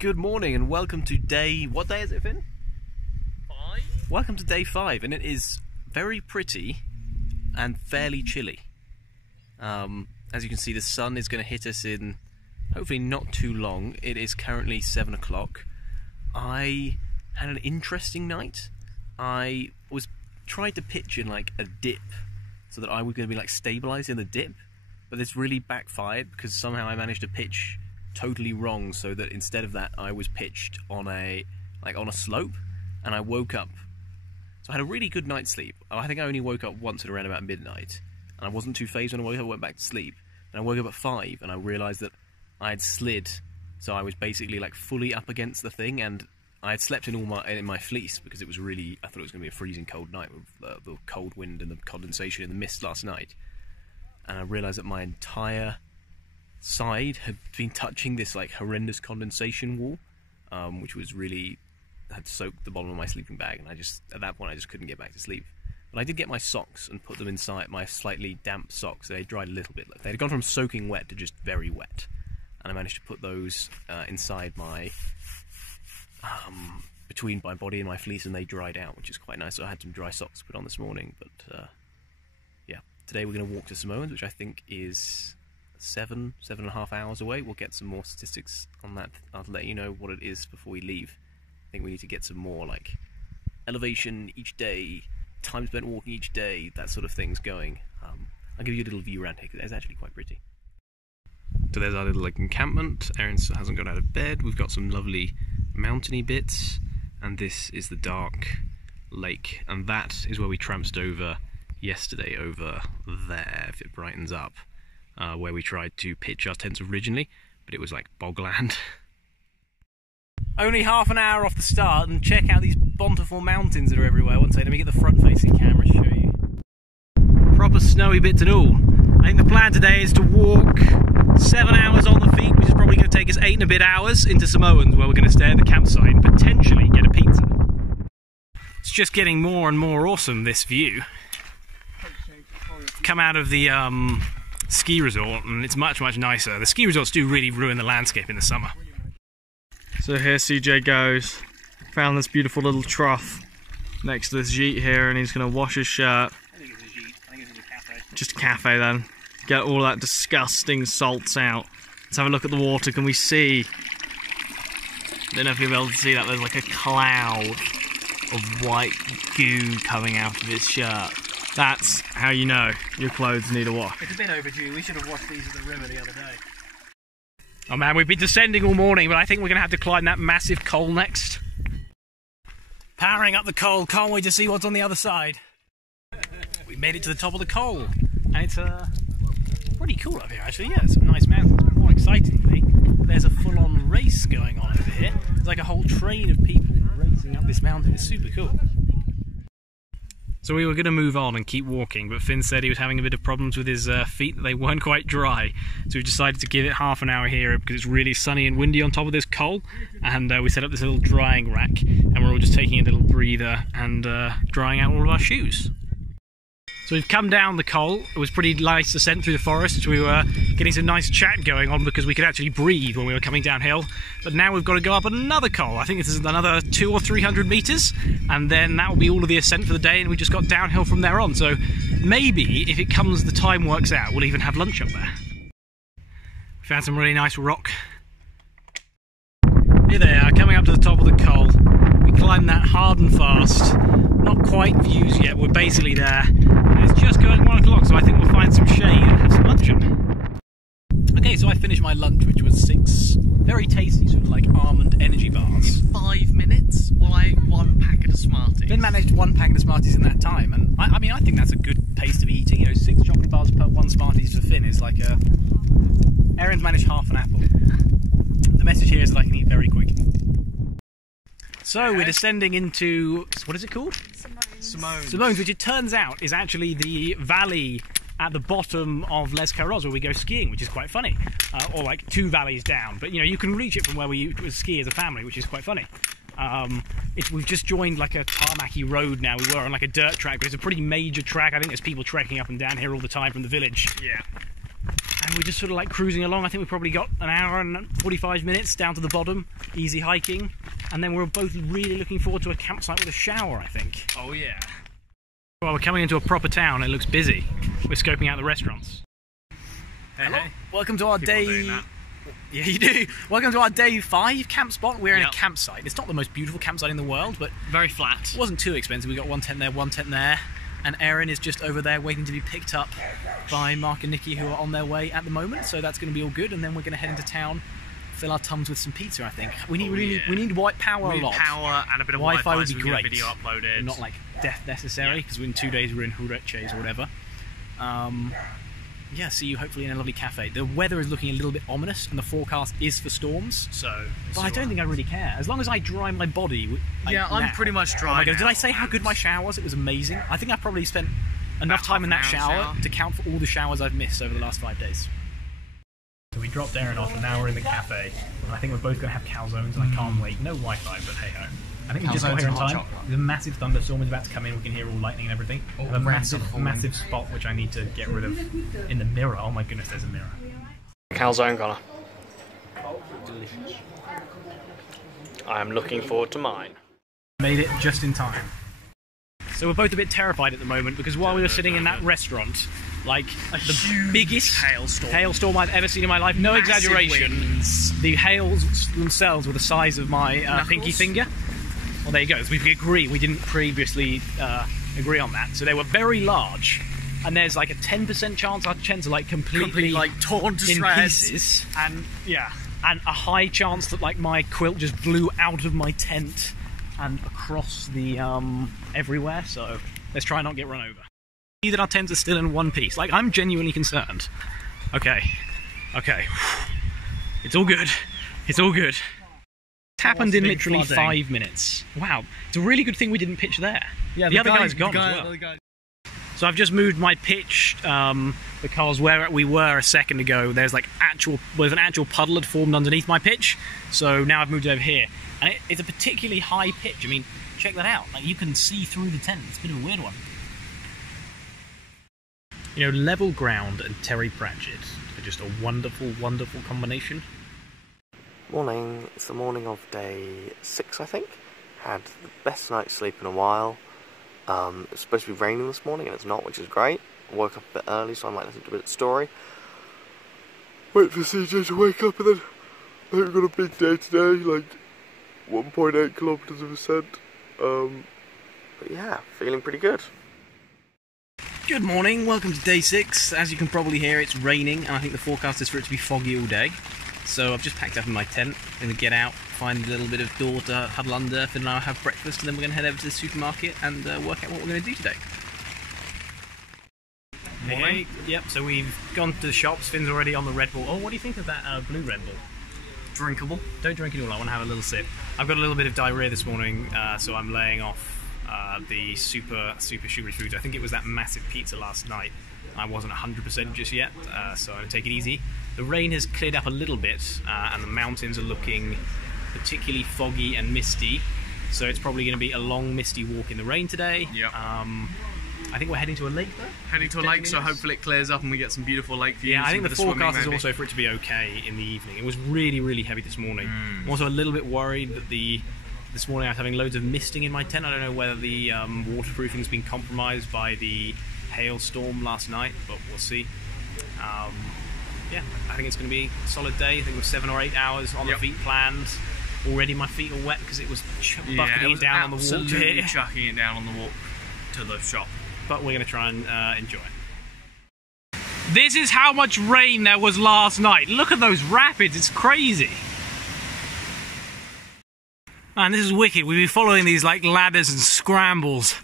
Good morning and welcome to day... What day is it, Finn? 5? Welcome to day 5, and it is very pretty and fairly chilly. As you can see, the sun is going to hit us in hopefully not too long. It is currently 7 o'clock. I had an interesting night. I tried to pitch in like a dip so that I was going to be like stabilised in the dip, but this really backfired because somehow I managed to pitch totally wrong, so that instead of that I was pitched on a slope, and I woke up. So I had a really good night's sleep. I think I only woke up once at around about midnight, and I wasn't too phased when I woke up. I went back to sleep, and I woke up at 5 and I realised that I had slid, so I was basically like fully up against the thing, and I had slept in my fleece because it was really, I thought it was going to be a freezing cold night with the cold wind and the condensation in the mist last night, and I realised that my entire side had been touching this like horrendous condensation wall, which was really had soaked the bottom of my sleeping bag, and at that point I just couldn't get back to sleep. But I did get my socks and put them inside my slightly damp socks. They dried a little bit. They had gone from soaking wet to just very wet, and I managed to put those inside my between my body and my fleece, and they dried out, which is quite nice. So I had some dry socks put on this morning. But yeah, today we're going to walk to Samoans, which I think is 7.5 hours away. We'll get some more statistics on that. I'll let you know what it is before we leave. I think we need to get some more like elevation each day, time spent walking each day, that sort of things going. I'll give you a little view around here because it's actually quite pretty. So there's our little like encampment. Erin hasn't got out of bed. We've got some lovely mountainy bits, and this is the dark lake, and that is where we tramped over yesterday, over there, if it brightens up. Where we tried to pitch our tents originally, but it was like bogland. Only half an hour off the start, and check out these bountiful mountains that are everywhere. One second, let me get the front-facing camera to show you. Proper snowy bits and all. I think the plan today is to walk 7 hours on the feet, which is probably going to take us 8 and a bit hours into Samoans, where we're going to stay at the campsite and potentially get a pizza. It's just getting more and more awesome, this view. Come out of the ski resort, and it's much nicer. The ski resorts do really ruin the landscape in the summer. So here CJ goes, found this beautiful little trough next to this jeet here, and he's going to wash his shirt. I think it's a jeet. I think it's a cafe. Just a cafe then. Get all that disgusting salts out. Let's have a look at the water. Can we see? I don't know if you'll be able to see that. There's like a cloud of white goo coming out of his shirt. That's how you know your clothes need a wash. It's a bit overdue. We should have washed these at the river the other day. Oh man, we've been descending all morning, but I think we're going to have to climb that massive col next. Powering up the col, can't wait to see what's on the other side. We made it to the top of the col, and it's pretty cool up here actually. Yeah, some nice mountains. More excitingly, there's a full-on race going on over here. There's like a whole train of people racing up this mountain. It's super cool. So we were going to move on and keep walking, but Finn said he was having a bit of problems with his feet, that they weren't quite dry. So we decided to give it half an hour here because it's really sunny and windy on top of this col, and we set up this little drying rack, and we're all just taking a little breather and drying out all of our shoes. So we've come down the col. It was pretty nice descent through the forest. We were getting some nice chat going on because we could actually breathe when we were coming downhill. But now we've got to go up another col. I think this is another 200 or 300 metres, and then that will be all of the ascent for the day, and we just got downhill from there on. So maybe if it comes, the time works out, we'll even have lunch up there. Found some really nice rock. Here they are, coming up to the top of the col. We climbed that hard and fast. Not quite views yet, we're basically there. And it's just going 1 o'clock, so I think we'll find some shade and have some lunch in. Okay, so I finished my lunch, which was 6 very tasty, sort of like almond energy bars. 5 minutes while I ate 1 packet of Smarties. Then managed 1 packet of Smarties in that time, and I mean, I think that's a good pace to be eating. You know, 6 chocolate bars per 1 Smarties for Finn is like a... Erin's managed half an apple. The message here is that I can eat very quickly. So we're descending into, what is it called? Samoans, which it turns out is actually the valley at the bottom of Les Carros where we go skiing, which is quite funny. Or like 2 valleys down, but you know, you can reach it from where we ski as a family, which is quite funny. We've just joined like a tarmacy road now. We were on like a dirt track, but it's a pretty major track. I think there's people trekking up and down here all the time from the village. Yeah. we're just sort of like cruising along. I think we've probably got an hour and 45 minutes down to the bottom, easy hiking, and then we're both really looking forward to a campsite with a shower, I think. Oh yeah. Well, we're coming into a proper town. It looks busy. We're scoping out the restaurants. Hello. Hey. Welcome to our Keep on day. doing that. Yeah, you do. Welcome to our day 5 camp spot. We're in a campsite. It's not the most beautiful campsite in the world, but Very flat. it wasn't too expensive. We got one tent there, one tent there, and Erin is just over there waiting to be picked up by Mark and Nikki, who are on their way at the moment. So that's going to be all good, and then we're going to head into town, fill our tums with some pizza. I think we need white power a lot. Power and a bit of Wi-Fi would so be we can get great. Video uploaded. Not like death necessary, because in 2 days we're in Hureches or whatever. Yeah, see you hopefully in a lovely cafe. The weather is looking a little bit ominous, and the forecast is for storms. But I don't think I really care. As long as I dry my body. I'm pretty much dry. Oh my God, now. did I say how good my shower was? It was amazing. I think I probably spent enough time in that shower to count for all the showers I've missed over the last 5 days. So we dropped Erin off, and now we're in the cafe. And I think we're both going to have calzones, and I can't wait. No Wi-Fi, but hey ho. I think we just got here in time. There's a massive thunderstorm is about to come in. We can hear all lightning and everything. I have a massive spot which I need to get rid of in the mirror. Oh my goodness, there's a mirror. Calzone, Connor. I am looking forward to mine. Made it just in time. So we're both a bit terrified at the moment because while we were sitting in that restaurant, like the biggest hailstorm I've ever seen in my life, no exaggeration, the hails themselves were the size of my pinky finger. Well, there you go. So we agree. We didn't previously agree on that. So they were very large, and there's like a 10% chance our tents are like completely like torn to in shreds. pieces, and a high chance that like my quilt just blew out of my tent and across the everywhere. So let's try and not get run over. See that our tents are still in one piece. Like, I'm genuinely concerned. Okay, it's all good. It's all good. It happened in literally 5 minutes. Wow, it's a really good thing we didn't pitch there. Yeah, the other guy's gone as well. So I've just moved my pitch because where we were a second ago, there's an actual puddle had formed underneath my pitch. So now I've moved it over here, and it's a particularly high pitch. I mean, check that out. Like, you can see through the tent. It's a bit of a weird one. You know, level ground and Terry Pratchett are just a wonderful, wonderful combination. Morning, it's the morning of day 6, I think. Had the best night's sleep in a while. It's supposed to be raining this morning and it's not, which is great. I woke up a bit early, so I might listen to a bit of the story. Wait for CJ to wake up, and then I think we've got a big day today, like 1.8 kilometres of ascent. But yeah, feeling pretty good. Good morning, welcome to day 6. As you can probably hear, it's raining, and I think the forecast is for it to be foggy all day. So I've just packed up in my tent. I'm going to get out, find a little bit of door to huddle under, Finn and I will have breakfast, and then we're going to head over to the supermarket and work out what we're going to do today. Morning. Yep, so we've gone to the shops. Finn's already on the Red Bull. Oh, what do you think of that blue Red Bull? Drinkable. Don't drink it all, I want to have a little sip. I've got a little bit of diarrhea this morning, so I'm laying off the super sugary foods. I think it was that massive pizza last night. I wasn't 100% just yet, so I'm going to take it easy. The rain has cleared up a little bit, and the mountains are looking particularly foggy and misty, so it's probably going to be a long misty walk in the rain today. Yep. I think we're heading to a lake though? Heading to a lake, so hopefully it clears up and we get some beautiful lake views. Yeah, I think the forecast is maybe. also for it to be okay in the evening. It was really, really heavy this morning. I'm also a little bit worried that this morning I was having loads of misting in my tent. I don't know whether the waterproofing's been compromised by the hailstorm last night, but we'll see. Yeah, I think it's going to be a solid day. I think we're 7 or 8 hours on the feet planned. Already my feet are wet because it was bucketing it down on the walk to here. Chucking it down on the walk to the shop. But we're going to try and enjoy it. This is how much rain there was last night. Look at those rapids, it's crazy. Man, this is wicked. We've been following these like ladders and scrambles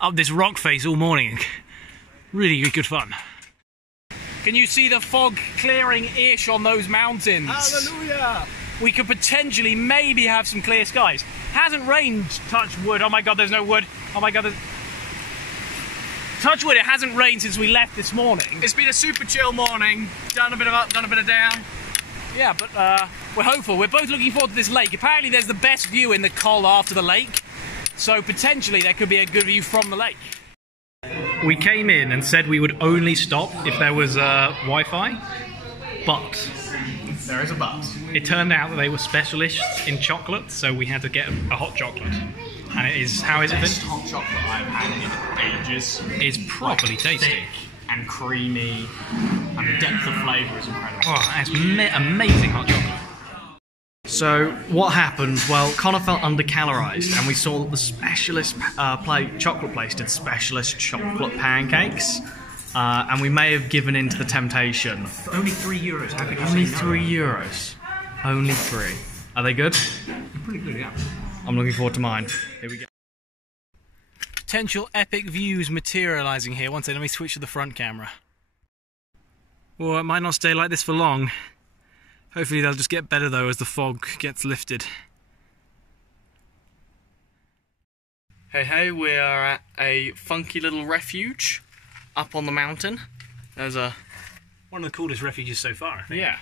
up this rock face all morning. Really good fun. Can you see the fog clearing-ish on those mountains? Hallelujah! We could potentially maybe have some clear skies. Hasn't rained, touch wood. Oh my God, there's no wood. Oh my God, touch wood, it hasn't rained since we left this morning. It's been a super chill morning. Done a bit of up, done a bit of down. Yeah, but we're hopeful. We're both looking forward to this lake. Apparently there's the best view in the col after the lake. So potentially there could be a good view from the lake. We came in and said we would only stop if there was Wi-Fi. But There is a but. It turned out that they were specialists in chocolate, so we had to get a hot chocolate. And it is, how is it, Vin? hot chocolate I've had in ages. It's properly tasty. Thick and creamy, and the depth of flavour is incredible. Oh, it's amazing hot chocolate. So what happened? Well, Connor felt under-calorised, and we saw that the specialist chocolate place did specialist chocolate pancakes, and we may have given in to the temptation. Only €3. How could you Only say no? €3. Only 3. Are they good? Pretty good, yeah. I'm looking forward to mine. Here we go. Potential epic views materialising here. One second, let me switch to the front camera. Well, it might not stay like this for long. Hopefully they'll just get better though as the fog gets lifted. Hey, we are at a funky little refuge up on the mountain. There's One of the coolest refuges so far, I think. yeah.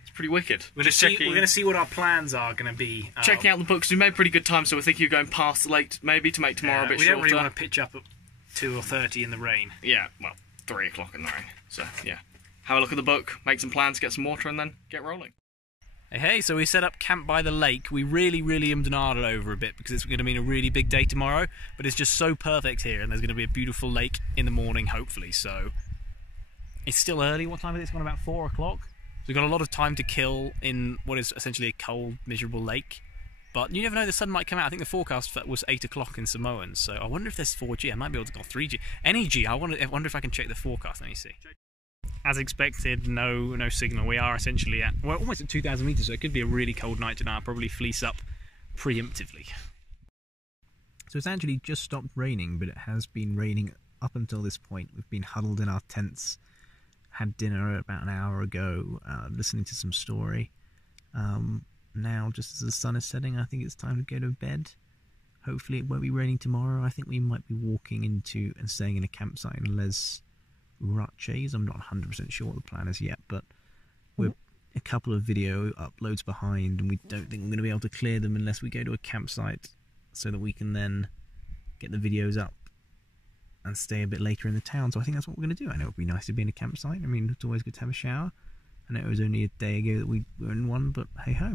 It's pretty wicked. We're going to see what our plans are going to be. Checking out the books. We made pretty good time, so we're thinking of going past the lake maybe to make tomorrow a bit we shorter. don't really want to pitch up at 2:30 in the rain. Yeah, well, 3 o'clock in the rain. So, yeah. Have a look at the book, make some plans, get some water, and then get rolling. Hey, so we set up camp by the lake. We really ummed and ahed over a bit because it's going to be a really big day tomorrow, but it's just so perfect here, and there's going to be a beautiful lake in the morning, hopefully, so... It's still early. What time is it? It's gone about 4 o'clock. So we've got a lot of time to kill in what is essentially a cold, miserable lake. But you never know, the sun might come out. I think the forecast was 8 o'clock in Samoans, so I wonder if there's 4G. I might be able to go 3G. Any G, I wonder if I can check the forecast. Let me see. As expected, no signal. We are essentially at, well, almost at 2,000 metres, so it could be a really cold night tonight. I'll probably fleece up preemptively. So it's actually just stopped raining, but it has been raining up until this point. We've been huddled in our tents, had dinner about an hour ago, listening to some story. Now, just as the sun is setting, I think it's time to go to bed. Hopefully it won't be raining tomorrow. I think we might be walking into and staying in a campsite in Les Roches. I'm not 100% sure what the plan is yet, but we're a couple of video uploads behind, and we don't think we're going to be able to clear them unless we go to a campsite so that we can then get the videos up and stay a bit later in the town. So I think that's what we're going to do. I know it would be nice to be in a campsite. I mean, it's always good to have a shower. I know it was only a day ago that we were in one, but hey ho.